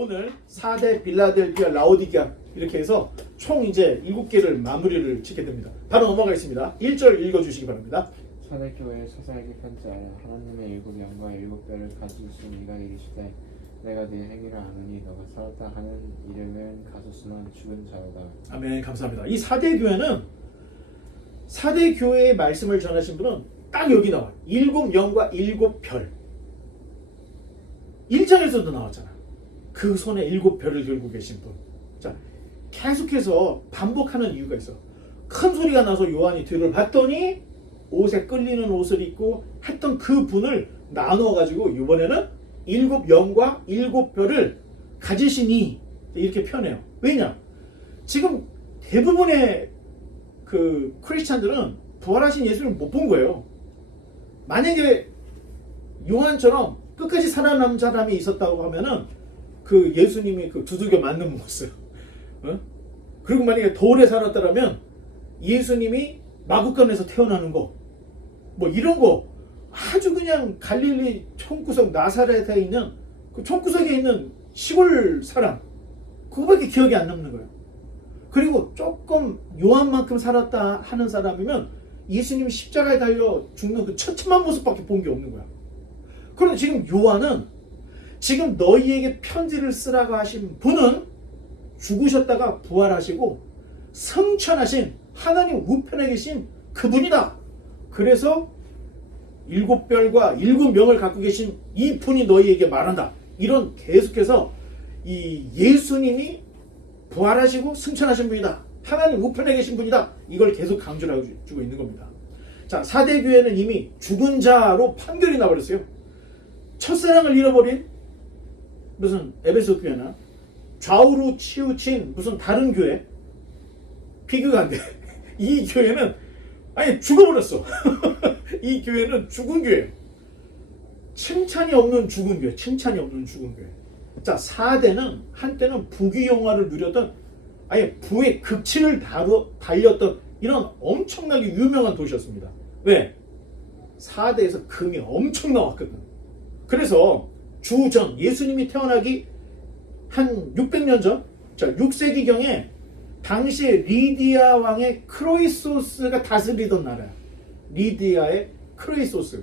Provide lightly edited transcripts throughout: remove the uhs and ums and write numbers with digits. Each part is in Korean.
오늘 4대 빌라델피아 라오디게아 이렇게 해서 총 이제 7개를 마무리를 짓게 됩니다. 바로 넘어가겠습니다. 1절 읽어주시기 바랍니다. 사대교회 서사에게 편지하여 하나님의 일곱 영과 일곱 뼈를 가지신 이가 이르시되 내가 네 행위를 아느니 너가 살았다 하는 이름은 가소수는 죽은 자로다. 아멘. 감사합니다. 이 4대 교회는 4대 교회의 말씀을 전하신 분은 딱 여기 나와요. 일곱 영과 일곱 별. 1장에서도 나왔잖아. 그 손에 일곱 별을 들고 계신 분. 자, 계속해서 반복하는 이유가 있어. 큰 소리가 나서 요한이 뒤를 봤더니 옷에 끌리는 옷을 입고 했던 그 분을 나누어 가지고 이번에는 일곱 영과 일곱 별을 가지시니 이렇게 표현해요. 왜냐? 지금 대부분의 그 크리스찬들은 부활하신 예수를 못 본 거예요. 만약에 요한처럼 끝까지 살아남은 사람이 있었다고 하면은 그 예수님이 그 두들겨 맞는 모습. 어? 그리고 만약에 더 오래 살았다면 예수님이 마구간에서 태어나는 거, 뭐 이런 거 아주 그냥 갈릴리 총구석 나사렛에 있는 그 총구석에 있는 시골 사람, 그거밖에 기억이 안 남는 거예요. 그리고 조금 요한만큼 살았다 하는 사람이면 예수님이 십자가에 달려 죽는 그 처참한 모습밖에 본 게 없는 거야. 그런데 지금 요한은 지금 너희에게 편지를 쓰라고 하신 분은 죽으셨다가 부활하시고 승천하신 하나님 우편에 계신 그분이다. 그래서 일곱 별과 일곱 명을 갖고 계신 이 분이 너희에게 말한다. 이런 계속해서 이 예수님이 부활하시고 승천하신 분이다. 하나님 우편에 계신 분이다. 이걸 계속 강조를 해주고 있는 겁니다. 자, 4대 교회는 이미 죽은 자로 판결이 나버렸어요. 첫사랑을 잃어버린 무슨 에베소 교회나 좌우로 치우친 무슨 다른 교회 비교가 안 돼. 이 교회는 아예 죽어버렸어. 이 교회는 죽은 교회. 칭찬이 없는 죽은 교회. 칭찬이 없는 죽은 교회. 자, 4대는 한때는 부귀영화를 누렸던 아예 부의 극치를 달렸던 이런 엄청나게 유명한 도시였습니다. 왜? 4대에서 금이 엄청 나왔거든. 그래서 주전 예수님이 태어나기 한 600년 전, 자 6세기경에 당시에 리디아 왕의 크로이소스가 다스리던 나라야. 리디아의 크로이소스.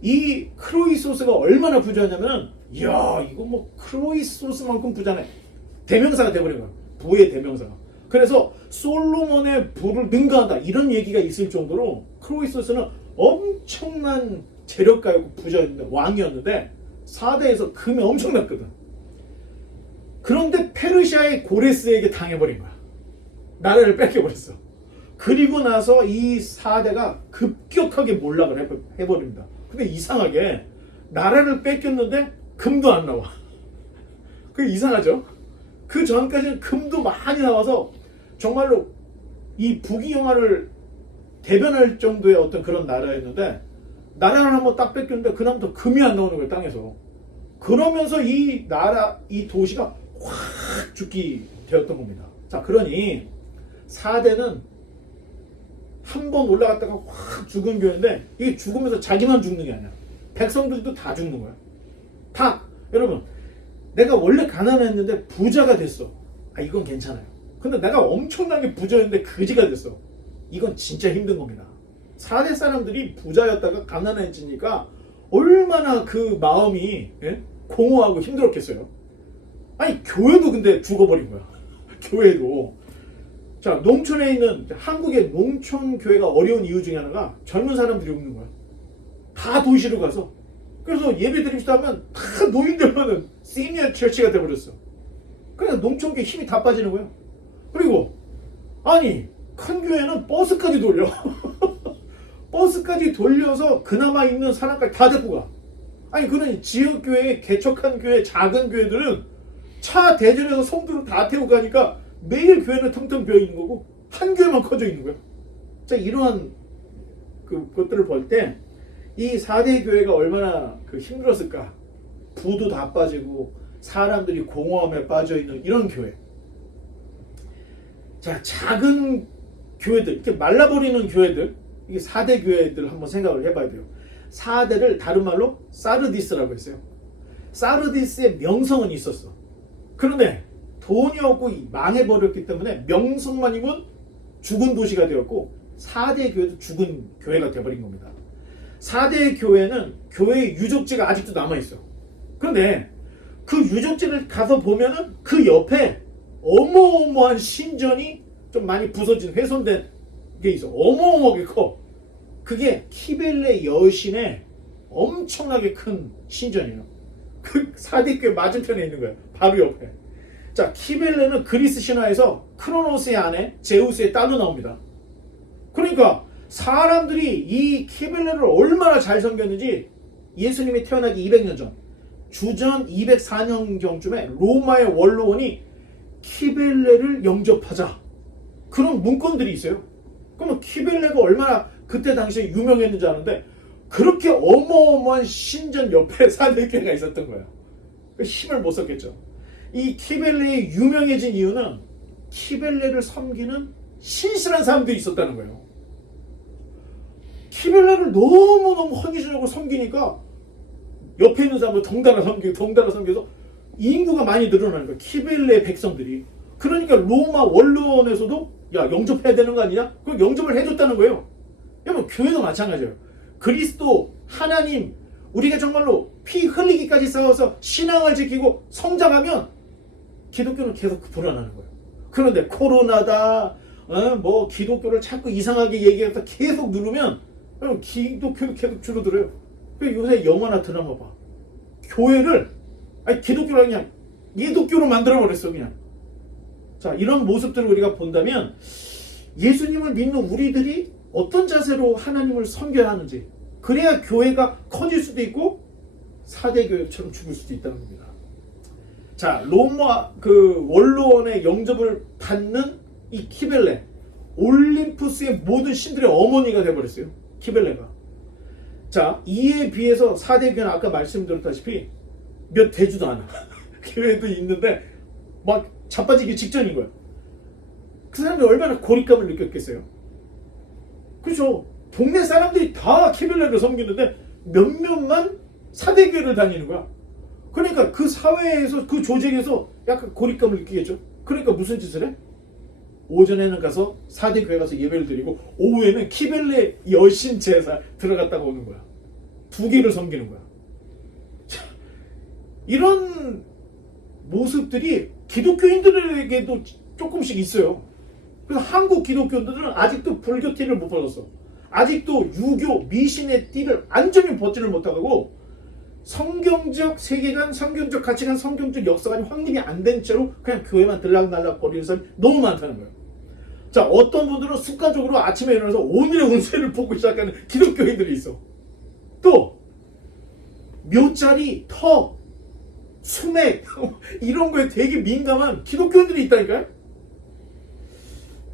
이 크로이소스가 얼마나 부자냐면, 이야 이거 뭐 크로이소스만큼 부자네. 대명사가 돼버린 거야. 부의 대명사가. 그래서 솔로몬의 부를 능가한다 이런 얘기가 있을 정도로 크로이소스는 엄청난 재력가였고 부자였는데 왕이었는데 4대에서 금이 엄청났거든. 그런데 페르시아의 고레스에게 당해버린 거야. 나라를 뺏겨버렸어. 그리고 나서 이 4대가 급격하게 몰락을 해버립니다. 근데 이상하게 나라를 뺏겼는데 금도 안 나와. 그게 이상하죠? 그 전까지는 금도 많이 나와서 정말로 이 부귀영화를 대변할 정도의 어떤 그런 나라였는데 나라를 한번 딱 뺏겼는데 그다음부터 금이 안 나오는 거예요, 땅에서. 그러면서 이 나라, 이 도시가 확 죽기 되었던 겁니다. 자, 그러니 4대는 한 번 올라갔다가 확 죽은 교회인데 이게 죽으면서 자기만 죽는 게 아니야. 백성들도 다 죽는 거야. 다. 여러분, 내가 원래 가난했는데 부자가 됐어. 아, 이건 괜찮아요. 근데 내가 엄청나게 부자였는데 거지가 됐어. 이건 진짜 힘든 겁니다. 4대 사람들이 부자였다가 가난해지니까 얼마나 그 마음이 공허하고 힘들었겠어요. 아니 교회도 근데 죽어버린 거야. 교회도. 자, 농촌에 있는 한국의 농촌 교회가 어려운 이유 중에 하나가 젊은 사람들이 없는 거야. 다 도시로 가서. 그래서 예배 드립시다 하면 다 노인들만은 시니어 처치가 돼버렸어. 그냥 농촌교회 힘이 다 빠지는 거야. 그리고 아니 큰 교회는 버스까지 돌려. 버스까지 돌려서 그나마 있는 사람까지 다 데리고 가. 아니 그런 지역교회, 개척한 교회, 작은 교회들은 차 대전에서 성도를 다 태우고 가니까 매일 교회는 텅텅 비어 있는 거고 한 교회만 커져 있는 거야. 자, 이러한 것들을 볼 때 이 4대 교회가 얼마나 힘들었을까. 부도 다 빠지고 사람들이 공허함에 빠져 있는 이런 교회. 자, 작은 교회들, 이렇게 말라버리는 교회들, 이게 4대 교회들 한번 생각을 해봐야 돼요. 4대를 다른 말로 사르디스라고 했어요. 사르디스의 명성은 있었어. 그런데 돈이 없고 망해버렸기 때문에 명성만 입은 죽은 도시가 되었고 4대 교회도 죽은 교회가 되어버린 겁니다. 4대 교회는 교회의 유적지가 아직도 남아있어. 그런데 그 유적지를 가서 보면은 그 옆에 어마어마한 신전이 좀 많이 부서진 훼손된 게 있어. 어마어마하게 커. 그게 키벨레 여신의 엄청나게 큰 신전이에요. 그 4대 교회 맞은편에 있는 거예요. 바로 옆에. 자, 키벨레는 그리스 신화에서 크로노스의 아내 제우스의 딸로 나옵니다. 그러니까 사람들이 이 키벨레를 얼마나 잘 섬겼는지 예수님이 태어나기 200년 전 주전 204년경쯤에 로마의 원로원이 키벨레를 영접하자 그런 문건들이 있어요. 그러면 키벨레가 얼마나 그때 당시에 유명했는지 아는데 그렇게 어마어마한 신전 옆에 4대교회가 있었던 거예요. 힘을 못 썼겠죠. 이 키벨레의 유명해진 이유는 키벨레를 섬기는 신실한 사람들이 있었다는 거예요. 키벨레를 너무너무 헌신적으로 섬기니까 옆에 있는 사람을 덩달아 섬겨서 인구가 많이 늘어나는 거예요. 키벨레 백성들이. 그러니까 로마 원로원에서도 야, 영접해야 되는 거 아니냐? 그럼 영접을 해줬다는 거예요. 여러분, 교회도 마찬가지예요. 그리스도, 하나님, 우리가 정말로 피 흘리기까지 싸워서 신앙을 지키고 성장하면 기독교는 계속 불어나는 거예요. 그런데 코로나다, 뭐 기독교를 자꾸 이상하게 얘기해서 계속 누르면 기독교도 계속 줄어들어요. 요새 영화나 드라마 봐. 교회를 기독교를 그냥 예독교로 만들어버렸어 그냥. 자, 이런 모습들을 우리가 본다면 예수님을 믿는 우리들이 어떤 자세로 하나님을 섬겨야 하는지, 그래야 교회가 커질 수도 있고 4대 교회처럼 죽을 수도 있다는 겁니다. 자, 로마 그 원로원의 영접을 받는 이 키벨레, 올림푸스의 모든 신들의 어머니가 되어버렸어요. 키벨레가. 자, 이에 비해서 4대 교회는 아까 말씀드렸다시피 몇 되지도 않아. 교회도 있는데 막 자빠지기 직전인 거야. 그 사람들이 얼마나 고립감을 느꼈겠어요. 그렇죠. 동네 사람들이 다 키벨레를 섬기는데 몇몇만 4대 교회를 다니는 거야. 그러니까 그 사회에서, 그 조직에서 약간 고립감을 느끼겠죠. 그러니까 무슨 짓을 해? 오전에는 가서 4대 교회 가서 예배를 드리고 오후에는 키벨레 여신 제사 들어갔다가 오는 거야. 두 개를 섬기는 거야. 자, 이런 모습들이 기독교인들에게도 조금씩 있어요. 그래서 한국 기독교인들은 아직도 불교 티를 못 벗었어. 아직도 유교, 미신의 띠를 완전히 벗지를 못하고 성경적 세계관, 성경적 가치관, 성경적 역사관이 확립이 안 된 채로 그냥 교회만 들락날락 버리는 사람이 너무 많다는 거예요. 자, 어떤 분들은 습관적으로 아침에 일어나서 오늘의 운세를 보고 시작하는 기독교인들이 있어. 또 묘자리, 터, 수맥 이런 거에 되게 민감한 기독교인들이 있다니까요.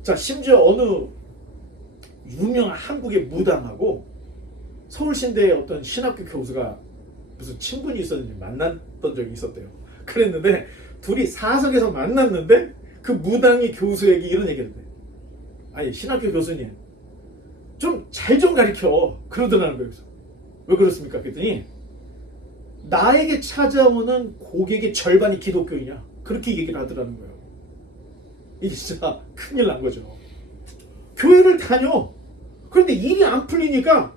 자, 심지어 어느 유명한 한국의 무당하고 서울신대의 어떤 신학교 교수가 무슨 친분이 있었는지 만났던 적이 있었대요. 그랬는데 둘이 사석에서 만났는데 그 무당이 교수에게 이런 얘기를 해. 아니, 신학교 교수님 좀 잘 좀 가르쳐 그러더라는 거예요. 왜 그렇습니까? 그랬더니 나에게 찾아오는 고객의 절반이 기독교이냐 그렇게 얘기를 하더라는 거예요. 이게 진짜 큰일 난 거죠. 교회를 다녀. 그런데 일이 안 풀리니까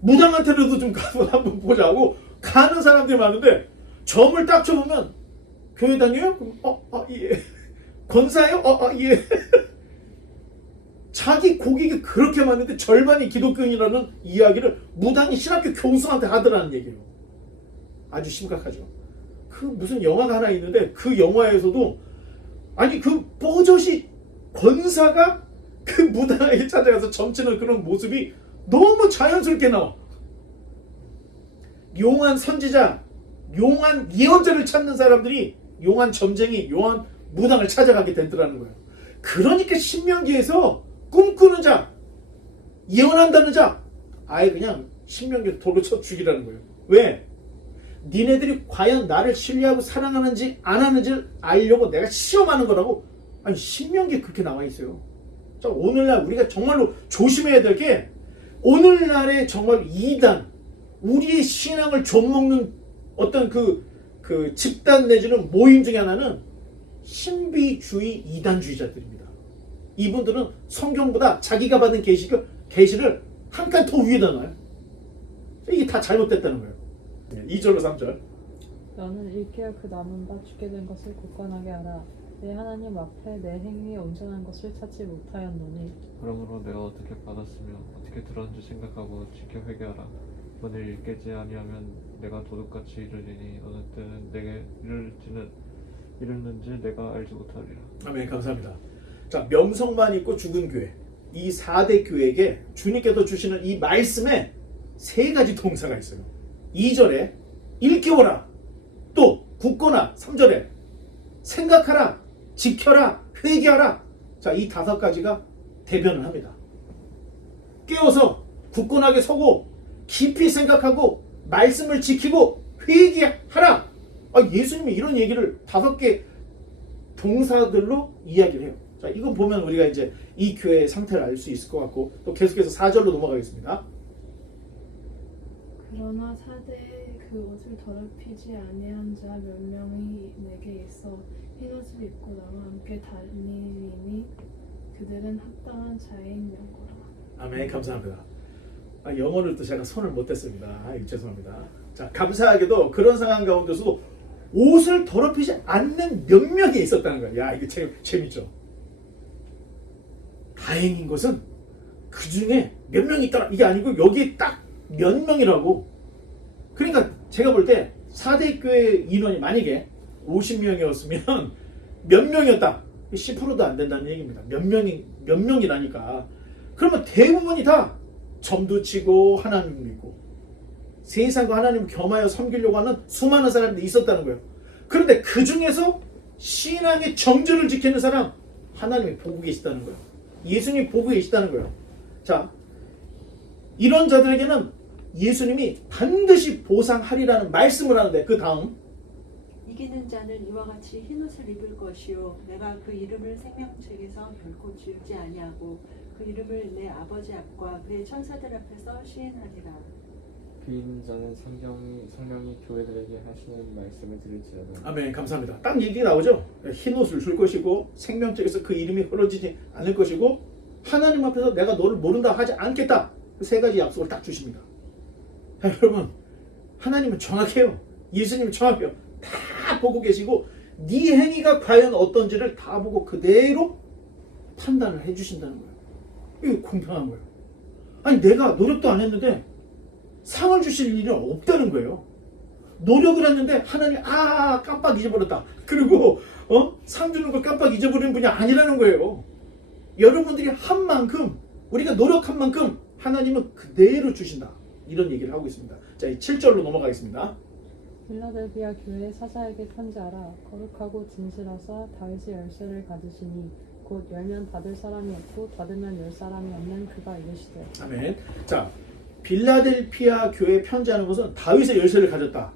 무당한테라도 좀 가서 한번 보자고 가는 사람들이 많은데 점을 딱 쳐보면 교회 다녀요? 그럼 예. 권사예요? 예. 자기 고객이 그렇게 많은데 절반이 기독교인이라는 이야기를 무당이 신학교 교수한테 하더라는 얘기예요. 아주 심각하죠. 그 무슨 영화가 하나 있는데 그 영화에서도 아니 그 버젓이 권사가 그 무당에게 찾아가서 점치는 그런 모습이 너무 자연스럽게 나와. 용한 선지자, 용한 예언자를 찾는 사람들이 용한 점쟁이, 용한 무당을 찾아가게 되더라는 거예요. 그러니까 신명기에서 꿈꾸는 자, 예언한다는 자 아예 그냥 신명기에서 돌로 쳐 죽이라는 거예요. 왜? 니네들이 과연 나를 신뢰하고 사랑하는지 안 하는지를 알려고 내가 시험하는 거라고. 아니, 신명기에 그렇게 나와 있어요. 자, 오늘날 우리가 정말로 조심해야 될 게 오늘날의 정말 이단, 우리의 신앙을 좀먹는 어떤 그 그 집단 내지는 모임 중에 하나는 신비주의 이단주의자들입니다. 이분들은 성경보다 자기가 받은 계시를 한 칸 더 위에다 놔요. 이게 다 잘못됐다는 거예요. 2절로 3절. 너는 일깨어 그 남은 바 죽게 된 것을 굳건하게 하라. 내 하나님 앞에 내 행위에 온전한 것을 찾지 못하였노니 그러므로 내가 어떻게 받았으며 어떻게 들었는지 생각하고 지켜 회개하라. 만일 일깨지 아니하면 내가 도둑같이 이르리니 어느 때는 내게 이르는지 내가 알지 못하리라. 아멘. 감사합니다. 자, 명성만 있고 죽은 교회, 이 4대 교회에게 주님께서 주시는 이 말씀에 세 가지 동사가 있어요. 2절에 일깨워라, 또 굳거나, 3절에 생각하라, 지켜라, 회개하라. 자, 이 5가지가 대변을 합니다. 깨워서 굳건하게 서고 깊이 생각하고 말씀을 지키고 회개하라. 예수님이 이런 얘기를 5개 동사들로 이야기를 해요. 자, 이거 보면 우리가 이제 이 교회의 상태를 알 수 있을 것 같고, 또 계속해서 4절로 넘어가겠습니다. 그러나 사대에 그 옷을 더럽히지 아니한 자 몇 명이 내게 있어 흰옷을 입고 나와 함께 다니리니 그들은 합당한 자인 명거라. 아멘. 감사합니다. 영어를 또 제가 손을 못 댔습니다. 죄송합니다. 자, 감사하게도 그런 상황 가운데서도 옷을 더럽히지 않는 몇 명이 있었다는 거예요. 야, 이거 재밌죠? 다행인 것은 그 중에 몇 명이 있더라. 이게 아니고 여기 딱 몇 명이라고. 그러니까 제가 볼 때 4대 교회 인원이 만약에 50명이었으면 몇 명이었다. 10%도 안 된다는 얘기입니다. 몇 명이라니까. 그러면 대부분이 다 점도 치고 하나님 믿고 세상과 하나님을 겸하여 섬기려고 하는 수많은 사람들이 있었다는 거예요. 그런데 그 중에서 신앙의 정절을 지키는 사람 하나님이 보고 계시다는 거예요. 예수님이 보고 계시다는 거예요. 자, 이런 자들에게는 예수님이 반드시 보상하리라는 말씀을 하는데, 그 다음 이기는 자는 이와 같이 흰옷을 입을 것이요 내가 그 이름을 생명책에서 결코 지우지 아니하고 그 이름을 내 아버지 앞과 그의 천사들 앞에서 시인하리라. 비인 자는 성령이 교회들에게 하시는 말씀을 들을지어다. 아멘. 감사합니다. 딱 얘기 나오죠. 흰옷을 줄 것이고 생명책에서 그 이름이 흐려지지 않을 것이고 하나님 앞에서 내가 너를 모른다 하지 않겠다. 그 3가지 약속을 딱 주십니다. 자, 여러분, 하나님은 정확해요. 예수님은 정확해요. 다 보고 계시고 네 행위가 과연 어떤지를 다 보고 그대로 판단을 해주신다는 거예요. 이거 공평한 거예요. 아니, 내가 노력도 안 했는데 상을 주실 일은 없다는 거예요. 노력을 했는데 하나님 깜빡 잊어버렸다. 그리고 상 주는 걸 깜빡 잊어버리는 분이 아니라는 거예요. 여러분들이 한 만큼, 우리가 노력한 만큼 하나님은 그대로 주신다. 이런 얘기를 하고 있습니다. 자, 7절로 넘어가겠습니다. 빌라델비아 교회 사자에게 편지하라. 거룩하고 진실하사 다윗의 열쇠를 가지시니 곧 열면 닫을 사람이 없고 닫으면 열 사람이 없는 그가 이르시되. 아멘. 자, 빌라델피아 교회에 편지하는 것은 다윗의 열쇠를 가졌다.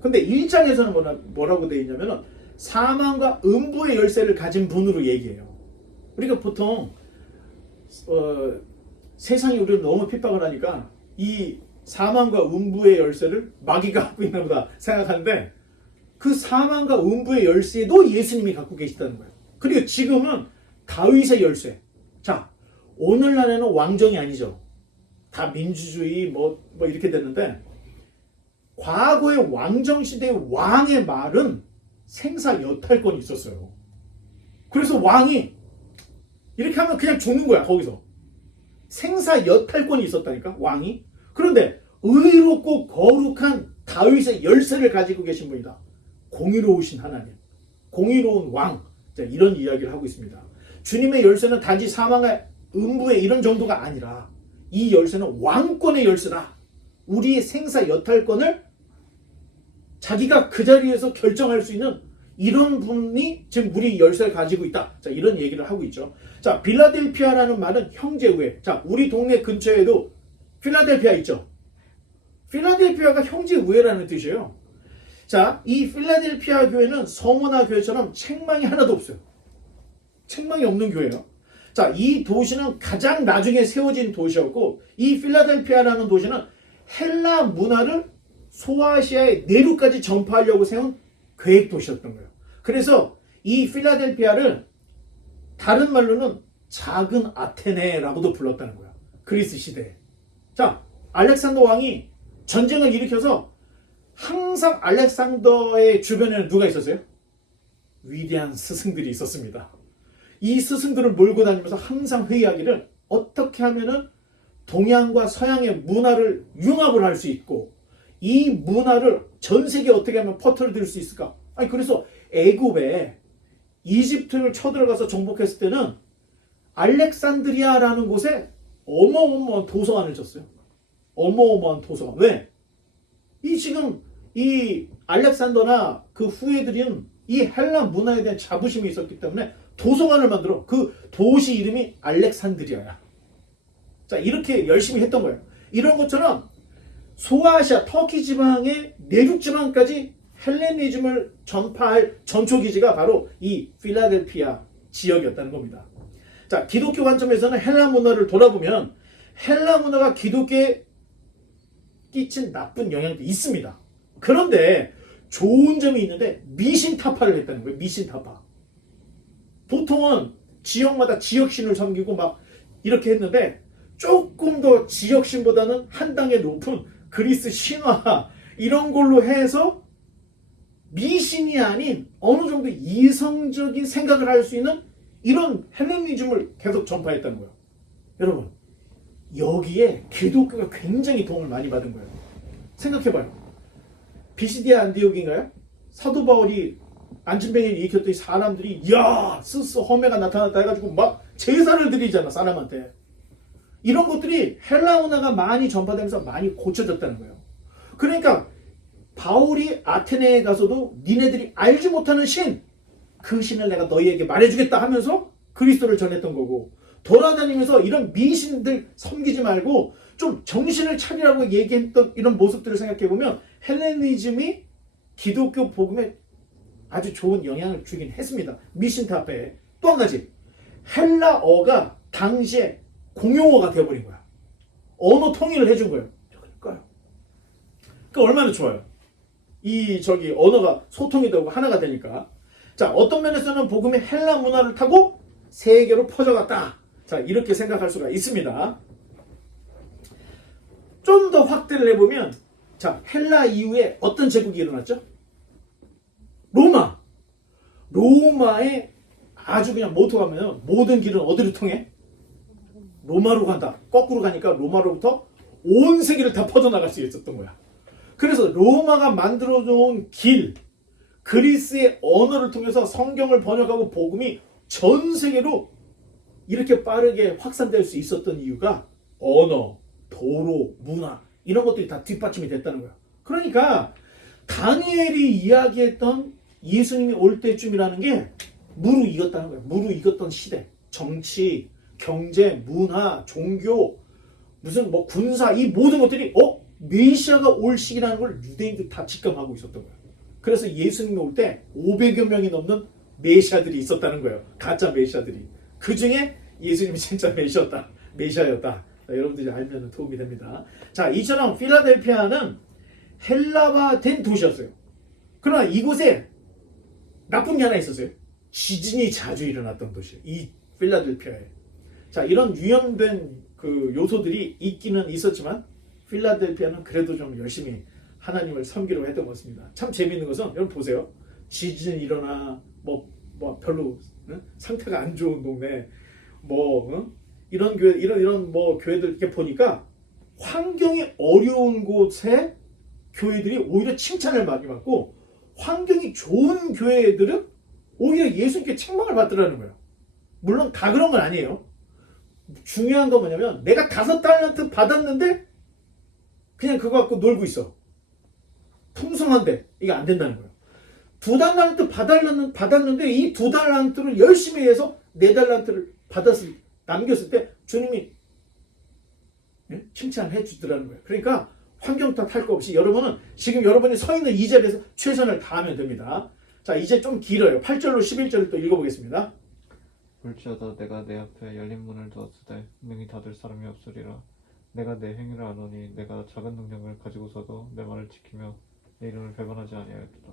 근데 1장에서는 뭐라고 되어 있냐면은 사망과 음부의 열쇠를 가진 분으로 얘기해요. 우리가 보통 세상이 우리를 너무 핍박을 하니까 이 사망과 음부의 열쇠를 마귀가 갖고 있나 보다 생각하는데, 그 사망과 음부의 열쇠도 예수님이 갖고 계시다는 거예요. 그리고 지금은 다윗의 열쇠. 자, 오늘날에는 왕정이 아니죠. 다 민주주의 뭐 이렇게 됐는데, 과거의 왕정시대의 왕의 말은 생사여탈권이 있었어요. 그래서 왕이 이렇게 하면 그냥 죽는 거야. 거기서 생사여탈권이 있었다니까, 왕이. 그런데 의롭고 거룩한 다윗의 열쇠를 가지고 계신 분이다. 공의로우신 하나님, 공의로운 왕. 자, 이런 이야기를 하고 있습니다. 주님의 열쇠는 단지 사망의 음부의 이런 정도가 아니라 이 열쇠는 왕권의 열쇠다. 우리의 생사여탈권을 자기가 그 자리에서 결정할 수 있는 이런 분이 지금 우리 열쇠를 가지고 있다. 자, 이런 얘기를 하고 있죠. 자, 빌라델피아라는 말은 형제우애. 자, 우리 동네 근처에도 필라델피아 있죠. 필라델피아가 형제우애라는 뜻이에요. 자, 이 필라델피아 교회는 서머나 교회처럼 책망이 하나도 없어요. 책망이 없는 교회예요. 자, 이 도시는 가장 나중에 세워진 도시였고, 이 필라델피아라는 도시는 헬라 문화를 소아시아의 내륙까지 전파하려고 세운 계획 도시였던 거예요. 그래서 이 필라델피아를 다른 말로는 작은 아테네라고도 불렀다는 거야. 그리스 시대에. 자, 알렉산더 왕이 전쟁을 일으켜서 항상 알렉산더의 주변에는 누가 있었어요? 위대한 스승들이 있었습니다. 이 스승들을 몰고 다니면서 항상 회의하기를 어떻게 하면은 동양과 서양의 문화를 융합을 할 수 있고 이 문화를 전 세계에 어떻게 하면 퍼뜨려드릴 수 있을까? 아니 그래서 애굽에 이집트를 쳐들어가서 정복했을 때는 알렉산드리아라는 곳에 어마어마한 도서관을 줬어요. 어마어마한 도서관. 왜? 이 알렉산더나 그 후예들은 이 헬라 문화에 대한 자부심이 있었기 때문에 도서관을 만들어. 그 도시 이름이 알렉산드리아야. 자, 이렇게 열심히 했던 거예요. 이런 것처럼 소아시아, 터키 지방의 내륙 지방까지 헬레니즘을 전파할 전초기지가 바로 이 필라델피아 지역이었다는 겁니다. 자, 기독교 관점에서는 헬라 문화를 돌아보면 헬라 문화가 기독교에 끼친 나쁜 영향도 있습니다. 그런데 좋은 점이 있는데 미신타파를 했다는 거예요. 미신타파. 보통은 지역마다 지역신을 섬기고 막 이렇게 했는데 조금 더 지역신보다는 한 단계 높은 그리스 신화 이런 걸로 해서 미신이 아닌 어느 정도 이성적인 생각을 할 수 있는 이런 헬레니즘을 계속 전파했다는 거예요. 여러분, 여기에 기독교가 굉장히 도움을 많이 받은 거예요. 생각해봐요. 비시디아 안디옥인가요? 사도 바울이 안진뱅이를 일으켰더니 사람들이 야 스스 허메가 나타났다 해가지고 막 제사를 드리잖아 사람한테. 이런 것들이 헬라 문화가 많이 전파되면서 많이 고쳐졌다는 거예요. 그러니까 바울이 아테네에 가서도 니네들이 알지 못하는 신, 그 신을 내가 너희에게 말해주겠다 하면서 그리스도를 전했던 거고, 돌아다니면서 이런 미신들 섬기지 말고 좀 정신을 차리라고 얘기했던 이런 모습들을 생각해보면 헬레니즘이 기독교 복음에 아주 좋은 영향을 주긴 했습니다. 미신타파에. 또 한 가지, 헬라어가 당시에 공용어가 되어버린 거야. 언어 통일을 해준 거예요. 그러니까요. 그러니까 얼마나 좋아요. 언어가 소통이 되고 하나가 되니까. 자, 어떤 면에서는 복음이 헬라 문화를 타고 세계로 퍼져갔다. 자, 이렇게 생각할 수가 있습니다. 좀 더 확대를 해보면, 자, 헬라 이후에 어떤 제국이 일어났죠? 로마. 로마의 아주 그냥 모토가 뭐냐면 모든 길은 어디로 통해? 로마로 간다. 거꾸로 가니까 로마로부터 온 세계를 다 퍼져나갈 수 있었던 거야. 그래서 로마가 만들어놓은 길, 그리스의 언어를 통해서 성경을 번역하고 복음이 전 세계로 이렇게 빠르게 확산될 수 있었던 이유가 언어, 도로, 문화 이런 것들이 다 뒷받침이 됐다는 거야. 그러니까 다니엘이 이야기했던 예수님이 올 때쯤이라는 게 무르익었다는 거야. 무르익었던 시대, 정치, 경제, 문화, 종교, 무슨 뭐 군사 이 모든 것들이 메시아가 올 시기라는 걸 유대인들 다 직감하고 있었던 거야. 그래서 예수님이 올 때 500여 명이 넘는 메시아들이 있었다는 거예요. 가짜 메시아들이. 그 중에 예수님이 진짜 메시아였다. 자, 여러분들이 알면 도움이 됩니다. 자, 이처럼 필라델피아는 헬라화된 도시였어요. 그러나 이곳에 나쁜 게 하나 있었어요. 지진이 자주 일어났던 도시예요. 이 필라델피아에. 자, 이런 위험된 그 요소들이 있기는 있었지만 필라델피아는 그래도 좀 열심히 하나님을 섬기려고 했던 것 같습니다. 참 재미있는 것은 여러분 보세요. 지진이 일어나 뭐 별로 상태가 안 좋은 동네 이런 교회 이런 뭐 교회들 이렇게 보니까 환경이 어려운 곳에 교회들이 오히려 칭찬을 많이 받고 환경이 좋은 교회들은 오히려 예수님께 책망을 받더라는 거예요. 물론 다 그런 건 아니에요. 중요한 건 뭐냐면 내가 5달란트 받았는데 그냥 그거 갖고 놀고 있어. 풍성한데 이게 안 된다는 거예요. 2달란트 받았는데 이 2달란트를 열심히 해서 4달란트를 남겼을 때 주님이 칭찬해 주더라는 거예요. 그러니까 환경 탓할 거 없이 여러분은 지금 여러분이 서 있는 이 자리에서 최선을 다하면 됩니다. 자, 이제 좀 길어요. 8절로 11절을 또 읽어보겠습니다. 볼지어다 내가 내 앞에 열린 문을 두었으되 분명히 닫을 사람이 없으리라. 내가 내 행위를 아노니 내가 작은 능력을 가지고서도 내 말을 지키며 내 이름을 배반하지 아니하였도다.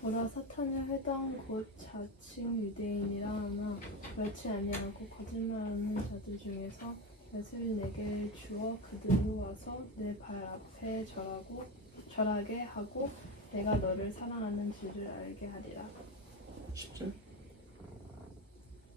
보라 사탄의 회당 곧 자칭 유대인이라 하나 그렇지 아니하고 거짓말하는 자들 중에서 몇을 내게 주어 그들로 와서 내 발 앞에 절하게 하고 내가 너를 사랑하는 줄을 알게 하리라. 10절.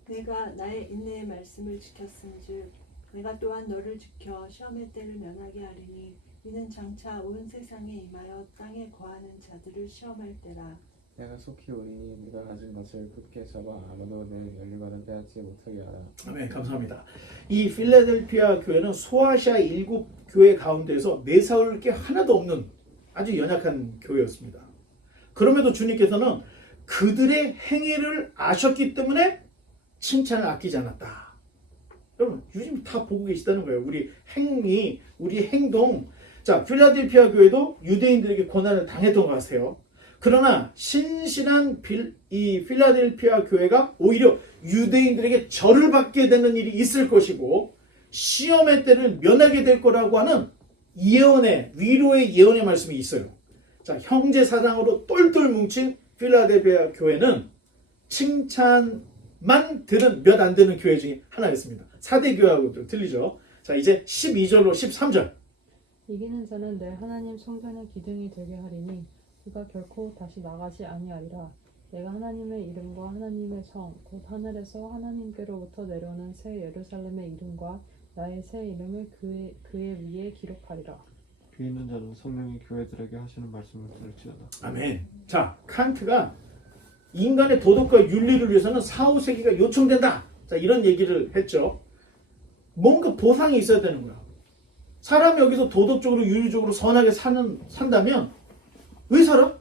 내가 나의 인내의 말씀을 지켰은즉 내가 또한 너를 지켜 시험의 때를 면하게 하리니 이는 장차 온 세상에 임하여 땅에 거하는 자들을 시험할 때라. 내가 속히 오리니 네가 가진 것을 굳게 잡아 아무도 내 면류관을 빼앗지 못하게 하라. 아멘. 감사합니다. 이 필라델피아 교회는 소아시아 7교회 가운데서 내세울 게 하나도 없는 아주 연약한 교회였습니다. 그럼에도 주님께서는 그들의 행위를 아셨기 때문에 칭찬을 아끼지 않았다. 여러분, 요즘 다 보고 계시다는 거예요. 우리 행위, 우리 행동. 자, 필라델피아 교회도 유대인들에게 고난을 당했던 것 같아요. 그러나 신실한 이 필라델피아 교회가 오히려 유대인들에게 절을 받게 되는 일이 있을 것이고 시험의 때를 면하게 될 거라고 하는 예언의, 위로의 예언의 말씀이 있어요. 자, 형제 사장으로 똘똘 뭉친 필라델피아 교회는 칭찬만 들은 몇 안 되는 교회 중에 하나였습니다. 4대 교회하고도 틀리죠. 자, 이제 12절로 13절. 이기는 자는 내 하나님 성전의 기둥이 되게 하리니 그가 결코 다시 나가지 아니하리라. 내가 하나님의 이름과 하나님의 성 곧 하늘에서 하나님께로부터 내려오는 새 예루살렘의 이름과 나의 새 이름을 그의 위에 기록하리라. 귀 있는 자는 성령이 교회들에게 하시는 말씀을 들을지어다. 아멘. 자, 칸트가 인간의 도덕과 윤리를 위해서는 4, 5세기가 요청된다. 자, 이런 얘기를 했죠. 뭔가 보상이 있어야 되는 거야. 사람이 여기서 도덕적으로 윤리적으로 선하게 산다면 왜 살아?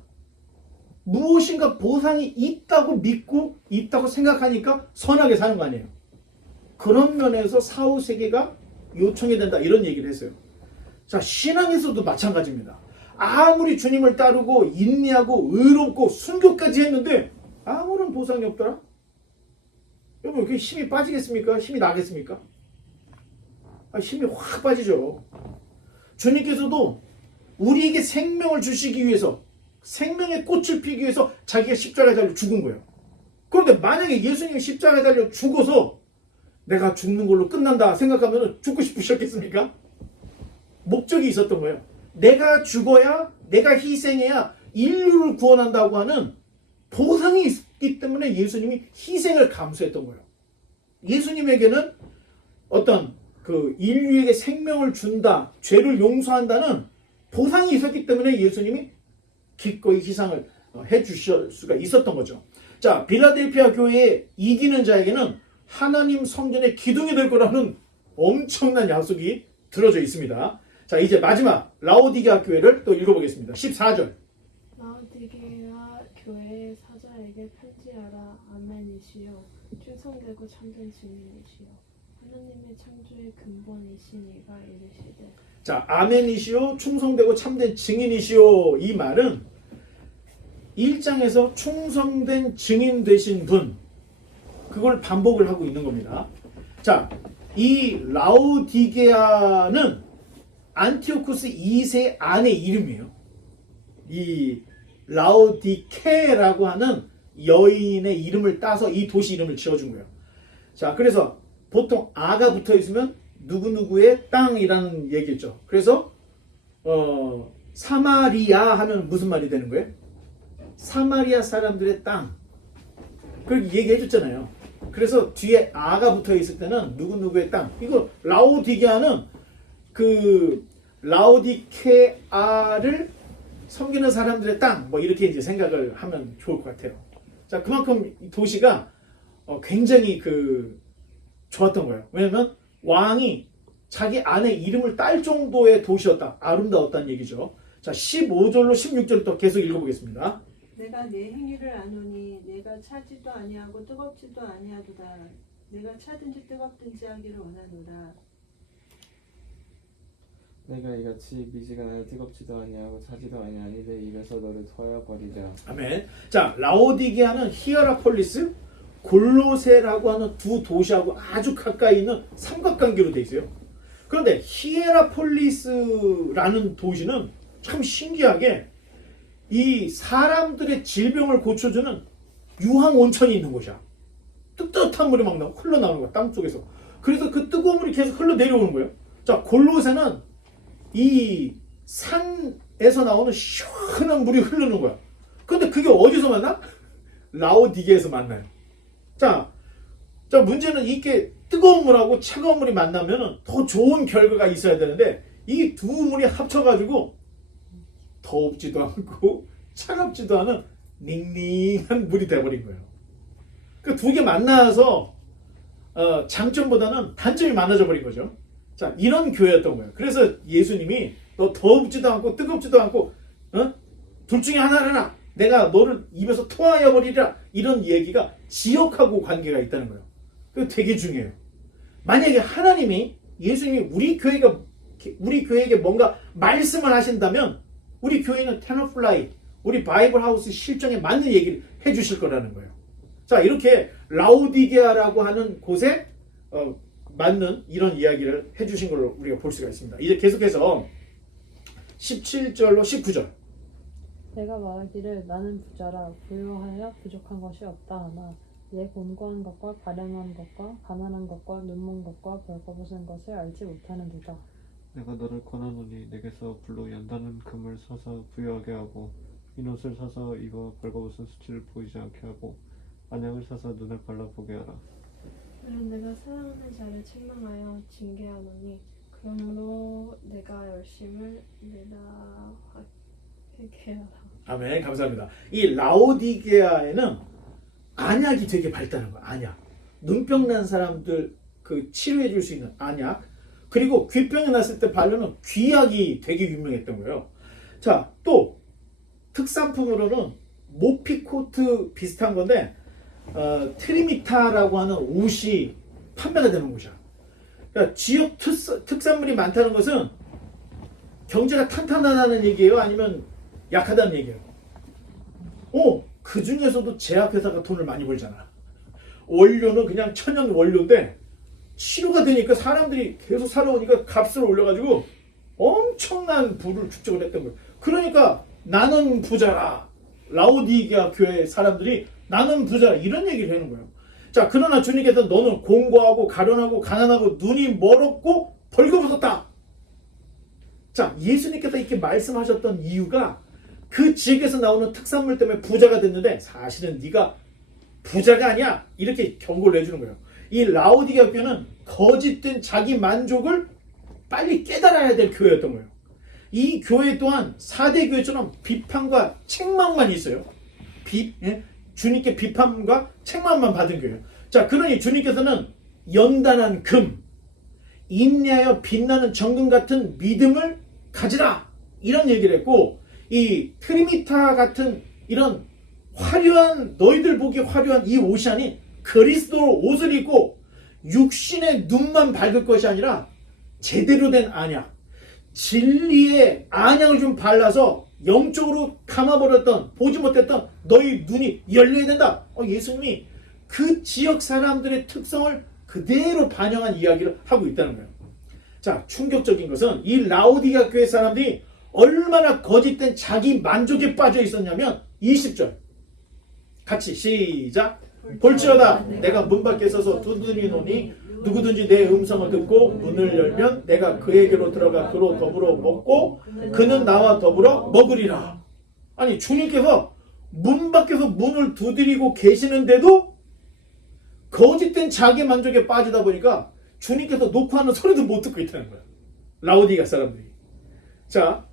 무엇인가 보상이 있다고 믿고 있다고 생각하니까 선하게 사는 거 아니에요. 그런 면에서 4, 5세기가 요청이 된다. 이런 얘기를 했어요. 자, 신앙에서도 마찬가지입니다. 아무리 주님을 따르고 인내하고 의롭고 순교까지 했는데 아무런 보상이 없더라? 여러분, 그게 힘이 빠지겠습니까? 힘이 나겠습니까? 힘이 확 빠지죠. 주님께서도 우리에게 생명을 주시기 위해서 생명의 꽃을 피기 위해서 자기가 십자가에 달려 죽은 거예요. 그런데 만약에 예수님이 십자가에 달려 죽어서 내가 죽는 걸로 끝난다 생각하면 죽고 싶으셨겠습니까? 목적이 있었던 거예요. 내가 죽어야, 내가 희생해야 인류를 구원한다고 하는 보상이 있기 때문에 예수님이 희생을 감수했던 거예요. 예수님에게는 어떤 그 인류에게 생명을 준다, 죄를 용서한다는 보상이 있었기 때문에 예수님이 기꺼이 희생을 해주실 수가 있었던 거죠. 자, 빌라델피아 교회의 이기는 자에게는 하나님 성전의 기둥이 될 거라는 엄청난 약속이 들어져 있습니다. 자, 이제 마지막 라오디게아 교회를 또 읽어보겠습니다. 14절. 라오디게아 교회의 사자에게 편지하라. 아멘이시요 충성되고 참된 증인이시요 하나님의 창조의 근본이신 이가 이르시되. 자, 아멘이시오 충성되고 참된 증인이시오. 이 말은 1장에서 충성된 증인 되신 분, 그걸 반복을 하고 있는 겁니다. 자, 이 라오디게아는 안티오쿠스 2세 아내 이름이에요. 이 라오디케라고 하는 여인의 이름을 따서 이 도시 이름을 지어준 거예요. 자, 그래서 보통 아가 붙어 있으면 누구누구의 땅이라는 얘기겠죠. 그래서 사마리아 하면 무슨 말이 되는 거예요? 사마리아 사람들의 땅. 그렇게 얘기해 줬잖아요. 그래서 뒤에 아가 붙어 있을 때는 누구누구의 땅. 이거 라오디게아는 그 라오디케아를 섬기는 사람들의 땅, 뭐 이렇게 이제 생각을 하면 좋을 것 같아요. 자, 그만큼 이 도시가 굉장히 좋았던 거예요. 왜냐면 왕이 자기 아내 이름을 딸 정도의 도시였다. 아름다웠다는 얘기죠. 자, 15절로 16절 또 계속 읽어보겠습니다. 내가 내 행위를 아노니 내가 차지도 아니하고 뜨겁지도 아니하도다. 내가 차든지 뜨겁든지 하기를 원하노라. 내가 이같이 미지근하여 뜨겁지도 아니하고 차지도 아니하니 내 입에서 너를 토하여 버리자. 아멘. 자, 라오디게아는 히에라폴리스, 골로세라고 하는 두 도시하고 아주 가까이 있는 삼각관계로 돼 있어요. 그런데 히에라폴리스라는 도시는 참 신기하게 이 사람들의 질병을 고쳐주는 유황 온천이 있는 곳이야. 뜨뜻한 물이 막 흘러나오는 거야, 땅 속에서. 그래서 그 뜨거운 물이 계속 흘러 내려오는 거예요. 자, 골로새는 이 산에서 나오는 시원한 물이 흐르는 거야. 근데 그게 어디서 만나? 라오디게에서 만나요. 자, 문제는 이게 뜨거운 물하고 차가운 물이 만나면 더 좋은 결과가 있어야 되는데 이 두 물이 합쳐가지고 덥지도 않고 차갑지도 않은 닝닝한 물이 돼버린 거예요. 그 두 개 만나서 장점보다는 단점이 많아져 버린 거죠. 자, 이런 교회였던 거예요. 그래서 예수님이 너 덥지도 않고 뜨겁지도 않고 둘 중에 하나를 하라. 내가 너를 입에서 토하여 버리리라. 이런 얘기가 지역하고 관계가 있다는 거예요. 그거 되게 중요해요. 만약에 하나님이 예수님이 우리 교회에게 뭔가 말씀을 하신다면 우리 교회는 테너플라이, 우리 바이블 하우스 실정에 맞는 얘기를 해주실 거라는 거예요. 자, 이렇게 라오디게아라고 하는 곳에 맞는 이런 이야기를 해주신 걸로 우리가 볼 수가 있습니다. 이제 계속해서 17절로 19절. 내가 말하기를 나는 부자라 부유하여 부족한 것이 없다 하나 내 곤고한 것과 가련한 것과 가난한 것과 눈먼 것과 벌거벗은 것을 알지 못하는도다. 내가 너를 권하노니 내게서 불로 연단한 금을 사서 부유하게 하고 흰 옷을 사서 입어 벌거벗은 수치를 보이지 않게 하고 안약을 사서 눈을 발라보게 하라. 물론 내가 사랑하는 자를 책망하여 징계하노니 그러므로 내가 열심을 내다 회개하라. 아멘. 감사합니다. 이 라오디게아에는 안약이 되게 발달한 거야. 안약. 눈병 난 사람들 그 치료해 줄 수 있는 안약. 그리고 귀병이 났을 때 바르는 귀약이 되게 유명했던 거예요. 자, 또 특산품으로는 모피코트 비슷한 건데 트리미타라고 하는 옷이 판매가 되는 곳이야. 그러니까 지역 특산물이 많다는 것은 경제가 탄탄하다는 얘기예요? 아니면 약하다는 얘기예요? 그 중에서도 제약회사가 돈을 많이 벌잖아. 원료는 그냥 천연 원료인데 치료가 되니까 사람들이 계속 사러 오니까 값을 올려가지고 엄청난 부를 축적을 했던 거예요. 그러니까 나는 부자라. 라오디게아 교회 사람들이 나는 부자라 이런 얘기를 하는 거예요. 자, 그러나 주님께서 너는 공고하고 가련하고 가난하고 눈이 멀었고 벌거벗었다. 자, 예수님께서 이렇게 말씀하셨던 이유가 그 지역에서 나오는 특산물 때문에 부자가 됐는데 사실은 네가 부자가 아니야. 이렇게 경고를 해주는 거예요. 이 라오디게아 교회는 거짓된 자기 만족을 빨리 깨달아야 될 교회였던 거예요. 이 교회 또한 4대 교회처럼 비판과 책망만 있어요. 주님께 비판과 책망만 받은 교회예요. 자, 그러니 주님께서는 연단한 금, 인내하여 빛나는 정금 같은 믿음을 가지라 이런 얘기를 했고 이 트리미타 같은 이런 화려한 너희들 보기 화려한 이 옷이 아닌 그리스도 옷을 입고 육신의 눈만 밝을 것이 아니라 제대로 된 안약, 진리의 안약을 좀 발라서 영적으로 감아버렸던 보지 못했던 너희 눈이 열려야 된다. 예수님이 그 지역 사람들의 특성을 그대로 반영한 이야기를 하고 있다는 거예요. 자, 충격적인 것은 이 라오디게아 교회 사람들이 얼마나 거짓된 자기 만족에 빠져 있었냐면 20절 같이 시작. 볼지어다 내가 문 밖에 서서 두드리노니 누구든지 내 음성을 듣고 문을 열면 내가 그에게로 들어가 그로 더불어 먹고 그는 나와 더불어 먹으리라. 아니, 주님께서 문 밖에서 문을 두드리고 계시는데도 거짓된 자기 만족에 빠지다 보니까 주님께서 놓고 하는 소리도 못 듣고 있다는 거야. 라오디게아 사람들이. 자,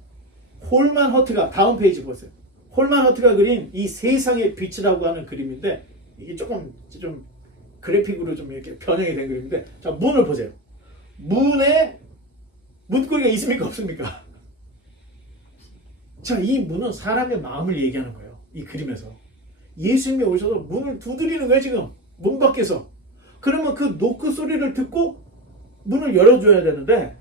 홀만 허트가 다음 페이지 보세요. 홀만 허트가 그린 이 세상의 빛이라고 하는 그림인데 이게 조금 좀 그래픽으로 좀 이렇게 변형이 된 그림인데, 자, 문을 보세요. 문에 문고리가 있습니까 없습니까? 자, 이 문은 사람의 마음을 얘기하는 거예요. 이 그림에서 예수님이 오셔서 문을 두드리는 거예요. 지금 문 밖에서. 그러면 그 노크 소리를 듣고 문을 열어줘야 되는데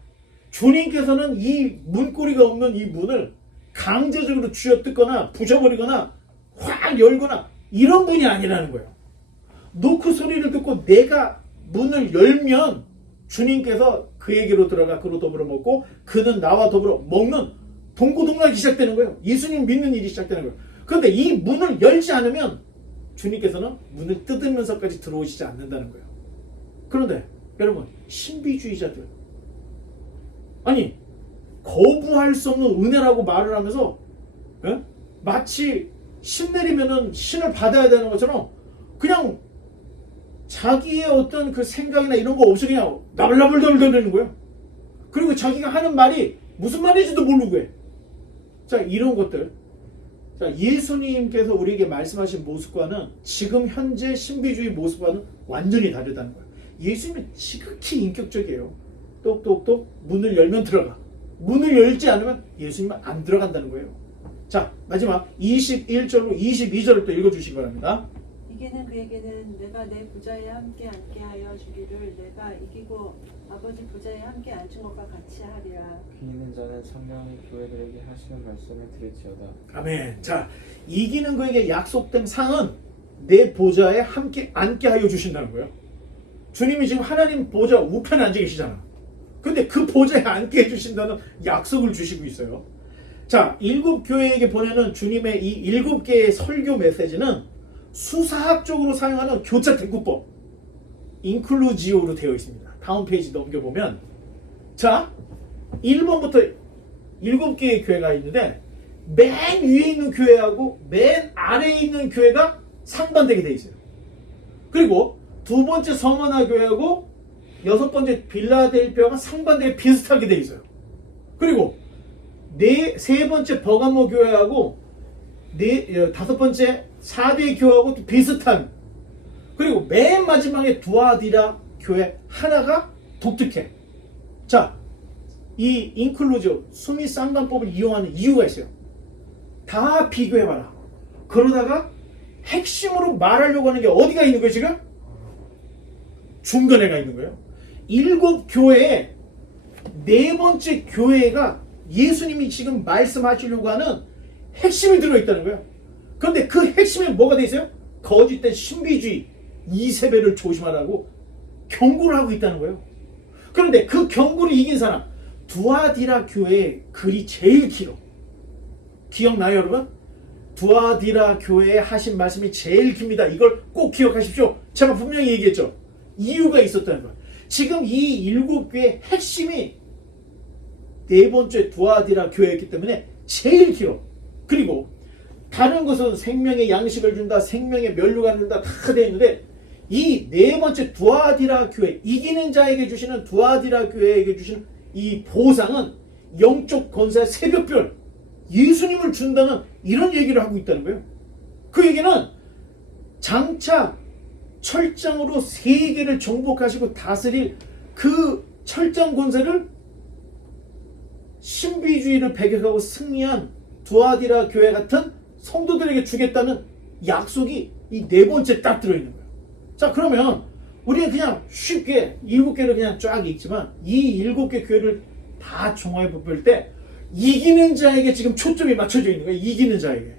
주님께서는 이 문고리가 없는 이 문을 강제적으로 쥐어뜯거나 부셔버리거나 확 열거나 이런 분이 아니라는 거예요. 노크 소리를 듣고 내가 문을 열면 주님께서 그에게로 들어가 그로 더불어 먹고 그는 나와 더불어 먹는 동고동락이 시작되는 거예요. 예수님 믿는 일이 시작되는 거예요. 그런데 이 문을 열지 않으면 주님께서는 문을 뜯으면서까지 들어오시지 않는다는 거예요. 그런데 여러분, 신비주의자들, 아니 거부할 수 없는 은혜라고 말을 하면서 마치 신 내리면은 신을 받아야 되는 것처럼 그냥 자기의 어떤 그 생각이나 이런 거 없이 그냥 나불나불나불거리는 거예요. 그리고 자기가 하는 말이 무슨 말인지도 모르고 해. 자, 이런 것들. 자, 예수님께서 우리에게 말씀하신 모습과는 지금 현재 신비주의 모습과는 완전히 다르다는 거예요. 예수님은 지극히 인격적이에요. 똑똑똑 문을 열면 들어가. 문을 열지 않으면 예수님은 안 들어간다는 거예요. 자, 마지막 21절로 22절을 또 읽어주시기 바랍니다. 이게는 그에게는 내가 내 보좌에 함께 앉게 하여 주기를 내가 이기고 아버지 보좌에 함께 앉은 것과 같이 하리라. 이기는 자는 성령이 교회들에게 하시는 말씀을 들을지어다. 아멘. 자, 이기는 그에게 약속된 상은 내 보좌에 함께 앉게 하여 주신다는 거예요. 주님이 지금 하나님 보좌 우편에 앉아 계시잖아. 근데 그 보좌에 앉게 해주신다는 약속을 주시고 있어요. 자, 7교회에게 보내는 주님의 이 7개의 설교 메시지는 수사학적으로 사용하는 교차 대구법 인클루지오로 되어 있습니다. 다음 페이지 넘겨보면, 자, 1번부터 7개의 교회가 있는데 맨 위에 있는 교회하고 맨 아래에 있는 교회가 상반되게 되어 있어요. 그리고 두 번째 서머나 교회하고 여섯 번째 빌라델피아가 상반되게 비슷하게 되어 있어요. 그리고 세 번째 버가모 교회하고 다섯 번째 사대 교회하고 또 비슷한, 그리고 맨 마지막에 두아디라 교회 하나가 독특해. 자, 이 인클루지오 수미 쌍관법을 이용하는 이유가 있어요. 다 비교해봐라. 그러다가 핵심으로 말하려고 하는 게 어디가 있는 거예요 지금? 중간에가 있는 거예요. 7교회의 네 번째 교회가 예수님이 지금 말씀하시려고 하는 핵심이 들어있다는 거예요. 그런데 그 핵심에 뭐가 돼 있어요? 거짓된 신비주의, 이세벨을 조심하라고 경고를 하고 있다는 거예요. 그런데 그 경고를 이긴 사람, 두아디라 교회의 글이 제일 길어. 기억나요 여러분? 두아디라 교회에 하신 말씀이 제일 깁니다. 이걸 꼭 기억하십시오. 제가 분명히 얘기했죠. 이유가 있었다는 거예요. 지금 이 7교회의 핵심이 네 번째 두아디라 교회였기 때문에 제일 길어. 그리고 다른 것은 생명의 양식을 준다, 생명의 면류관을 준다 다 되어 있는데 이 네 번째 두아디라 교회, 이기는 자에게 주시는 두아디라 교회에게 주시는 이 보상은 영적 권세 새벽별, 예수님을 준다는 이런 얘기를 하고 있다는 거예요. 그 얘기는 장차 철장으로 세계를 정복하시고 다스릴 그 철장 권세를 신비주의를 배격하고 승리한 두아디라 교회 같은 성도들에게 주겠다는 약속이 이 네 번째 딱 들어있는 거예요. 자, 그러면 우리는 그냥 쉽게 7개를 그냥 쫙 읽지만 이 7개 교회를 다 종합해 볼 때 이기는 자에게 지금 초점이 맞춰져 있는 거예요. 이기는 자에게.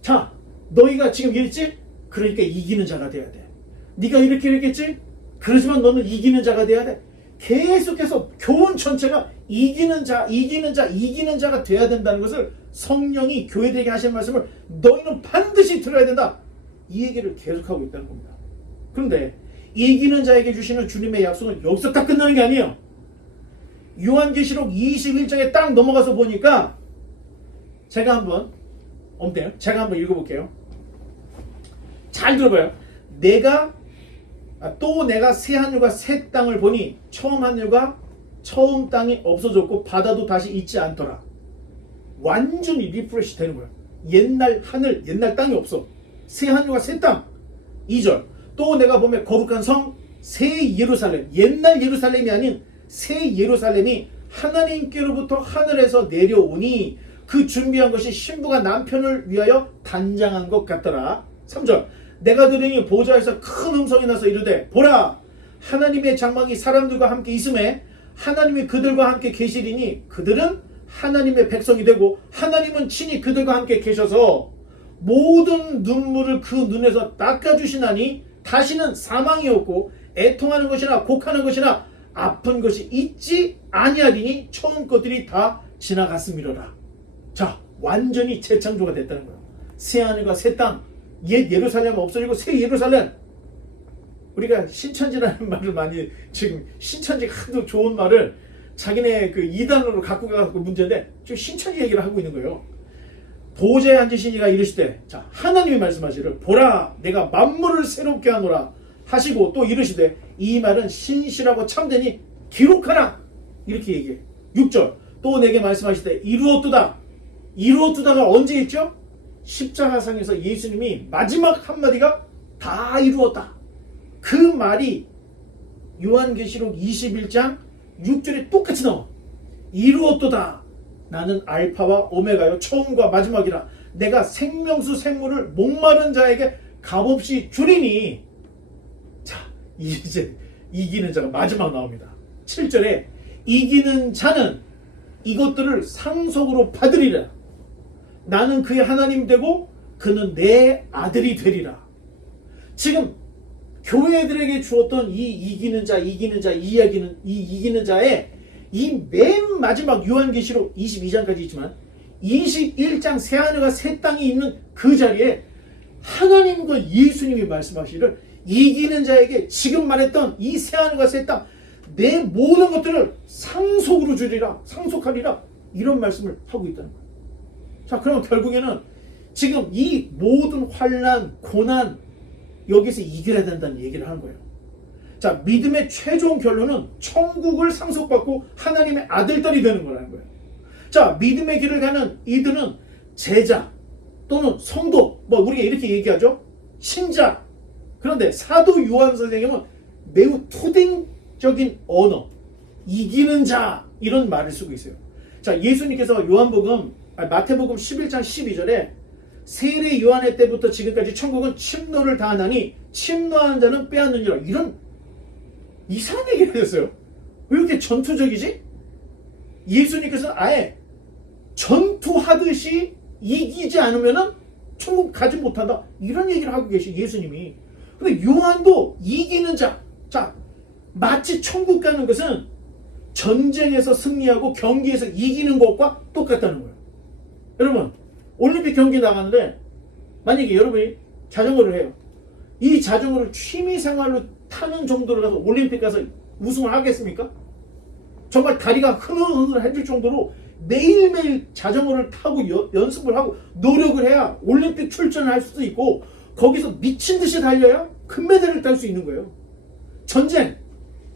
자, 너희가 지금 이랬지? 그러니까 이기는 자가 돼야 돼. 네가 이렇게 했겠지? 그렇지만 너는 이기는 자가 돼야 돼. 계속해서 교훈 전체가 이기는 자가 돼야 된다는 것을 성령이 교회들에게 하시는 말씀을 너희는 반드시 들어야 된다. 이 얘기를 계속하고 있다는 겁니다. 그런데 이기는 자에게 주시는 주님의 약속은 여기서 딱 끝나는 게 아니에요. 요한계시록 21장에 딱 넘어가서 보니까 제가 한번 읽어볼게요. 잘 들어봐요. 내가 새 하늘과 새 땅을 보니 처음 하늘과 처음 땅이 없어졌고 바다도 다시 있지 않더라. 완전히 리프레시 되는 거야. 옛날 하늘, 옛날 땅이 없어. 새 하늘과 새 땅. 2절. 또 내가 보면 거룩한 성, 새 예루살렘, 옛날 예루살렘이 아닌 새 예루살렘이 하나님께로부터 하늘에서 내려오니 그 준비한 것이 신부가 남편을 위하여 단장한 것 같더라. 3절. 내가 들으니 보좌에서 큰 음성이 나서 이르되 보라, 하나님의 장막이 사람들과 함께 있음에 하나님이 그들과 함께 계시리니 그들은 하나님의 백성이 되고 하나님은 친히 그들과 함께 계셔서 모든 눈물을 그 눈에서 닦아주시나니 다시는 사망이 없고 애통하는 것이나 곡하는 것이나 아픈 것이 있지 아니하리니 처음 것들이 다 지나갔음이로라. 자, 완전히 재창조가 됐다는 거예요. 새 하늘과 새 땅, 옛 예루살렘 없어지고 새 예루살렘. 우리가 신천지라는 말을 많이 지금 신천지가 하도 좋은 말을 자기네 그 이단으로 갖고 가고 문제인데 지금 신천지 얘기를 하고 있는 거예요. 보좌에 앉으시니가 이르시되, 자, 하나님이 말씀하시를 보라 내가 만물을 새롭게 하노라 하시고 또 이르시되 이 말은 신실하고 참되니 기록하라 이렇게 얘기해. 6절 또 내게 말씀하시되 이루었도다. 이루었도다가 언제 있죠? 십자가상에서 예수님이 마지막 한마디가 다 이루었다. 그 말이 요한계시록 21장 6절에 똑같이 나와. 이루었도다. 나는 알파와 오메가요 처음과 마지막이라. 내가 생명수 생물을 목마른 자에게 값없이 주리니. 자, 이제 이기는 자가 마지막 나옵니다. 7절에 이기는 자는 이것들을 상속으로 받으리라. 나는 그의 하나님 되고 그는 내 아들이 되리라. 지금 교회들에게 주었던 이 이기는 자, 이기는 자의 이 맨 마지막 요한계시록 22장까지 있지만 21장 새하늘과 새 땅이 있는 그 자리에 하나님과 예수님이 말씀하시기를 이기는 자에게 지금 말했던 이 새하늘과 새 땅 내 모든 것들을 상속으로 주리라, 상속하리라, 이런 말씀을 하고 있다는 거예요. 자, 그럼 결국에는 지금 이 모든 환난, 고난 여기서 이겨야 된다는 얘기를 하는 거예요. 자, 믿음의 최종 결론은 천국을 상속받고 하나님의 아들딸이 되는 거라는 거예요. 자, 믿음의 길을 가는 이들은 제자 또는 성도, 뭐 우리가 이렇게 얘기하죠. 신자. 그런데 사도 요한 선생님은 매우 토대적인 언어, 이기는 자 이런 말을 쓰고 있어요. 자, 예수님께서 마태복음 11장 12절에 세례 요한의 때부터 지금까지 천국은 침노를 당하나니 침노하는 자는 빼앗느니라, 이런 이상한 얘기를 하셨어요. 왜 이렇게 전투적이지? 예수님께서 아예 전투하듯이 이기지 않으면 천국 가지 못한다, 이런 얘기를 하고 계신 예수님이. 근데 요한도 이기는 자. 자, 마치 천국 가는 것은 전쟁에서 승리하고 경기에서 이기는 것과 똑같다는 거예요. 여러분, 올림픽 경기 나가는데 만약에 여러분이 자전거를 해요. 이 자전거를 취미생활로 타는 정도로 가서 올림픽 가서 우승을 하겠습니까? 정말 다리가 흐느흐느해질 정도로 매일매일 자전거를 타고 연습을 하고 노력을 해야 올림픽 출전을 할 수도 있고 거기서 미친 듯이 달려야 금메달을 딸 수 있는 거예요. 전쟁,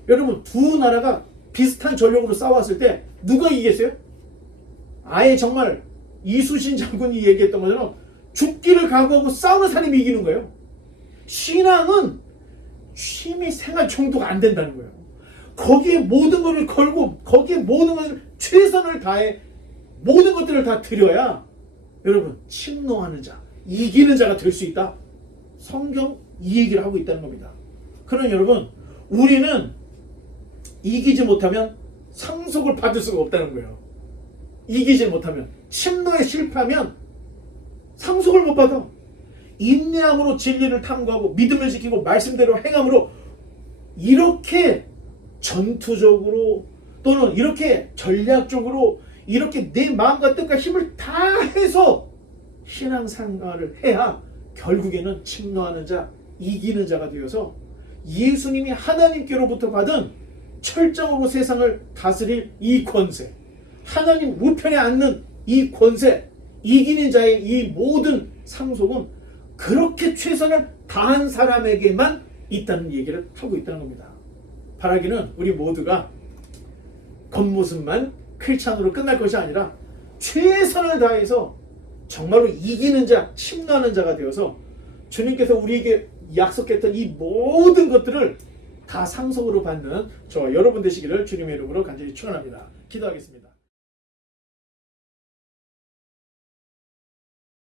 여러분 두 나라가 비슷한 전력으로 싸웠을 때 누가 이기겠어요? 아예 정말 이수신 장군이 얘기했던 것처럼 죽기를 각오하고 싸우는 사람이 이기는 거예요. 신앙은 취미 생활 정도가 안 된다는 거예요. 거기에 모든 것을 걸고 거기에 모든 것을 최선을 다해 모든 것들을 다 드려야 여러분 침노하는 자, 이기는 자가 될 수 있다. 성경 이 얘기를 하고 있다는 겁니다. 그러나 여러분, 우리는 이기지 못하면 상속을 받을 수가 없다는 거예요. 이기지 못하면, 침노에 실패하면 상속을 못 받아. 인내함으로 진리를 탐구하고 믿음을 지키고 말씀대로 행함으로 이렇게 전투적으로 또는 이렇게 전략적으로 이렇게 내 마음과 뜻과 힘을 다 해서 신앙생활을 해야 결국에는 침노하는 자, 이기는 자가 되어서 예수님이 하나님께로부터 받은 철장으로 세상을 다스릴 이 권세, 하나님 우편에 앉는 이 권세, 이기는 자의 이 모든 상속은 그렇게 최선을 다한 사람에게만 있다는 얘기를 하고 있다는 겁니다. 바라기는 우리 모두가 겉모습만 크리스찬으로 끝날 것이 아니라 최선을 다해서 정말로 이기는 자, 침노하는 자가 되어서 주님께서 우리에게 약속했던 이 모든 것들을 다 상속으로 받는 저와 여러분 되시기를 주님의 이름으로 간절히 축원합니다. 기도하겠습니다.